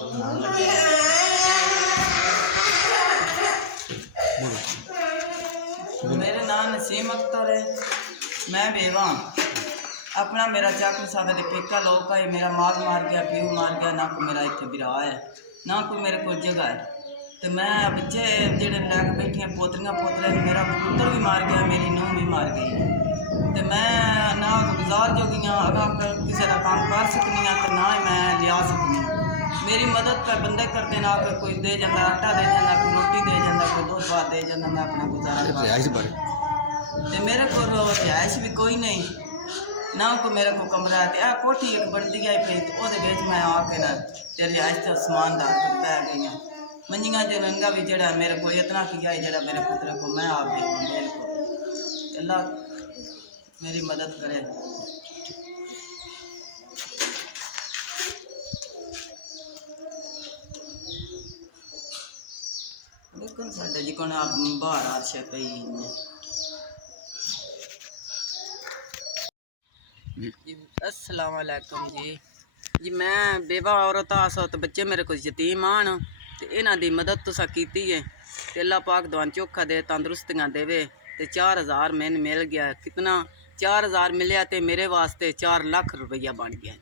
मेरा नाम नसीम अख्तर है। मैं बेवा अपना मेरा चाकू सादा दे पेका लोग है। मेरा माग मार गया, प्यू मार गया, ना कोई मेरा इतने बिरा है, ना कोई मेरे को जगह है। तो मैं बच्चे जेड़े लैके बैठिया पोतरियां पोतरे, मेरा पुत्र भी मार गया, मेरी नूह भी मार गई। तो मैं ना गुजार जोगियाँ अगर किसी का काम कर सकनी हाँ, तो ना ही मैं लिया सकनी। मेरी मदद पर बंदे करते ना, कोई दे जाता आटा दे जाता, कोई रोटी दे जाता, कोई दूध भात दे जाता, मैं अपना गुजारा। तो मेरे को रिहाइश भी कोई नहीं, ना को मेरे को कमरा है। आ कोठी एक बढ़ती गई पे, तो वो मैं आके ना ते रिहाइश का समान दार करता है गई मंजियाँ जो रंगा भी जड़ा मेरे को इतना किया है, जड़ा मेरे पुत्र को मैं आप मेरे को अल्लाह मेरी मदद करे। लेकिन साढ़े जी को बाहर आशा पई अस्सलाम वालेकुम जी। मैं बेवा औरत आसो तो बच्चे मेरे को यतीम आन, तो इन्हां दी मदद तुसा कीती है। ते अल्लाह पाक दुआन चोखा दे, तंदुरुस्तियाँ देवे। ते 4000 मैंने मिल गया। कितना 4000 मिलया, तो मेरे वास्ते 4 लाख रुपया बन गया।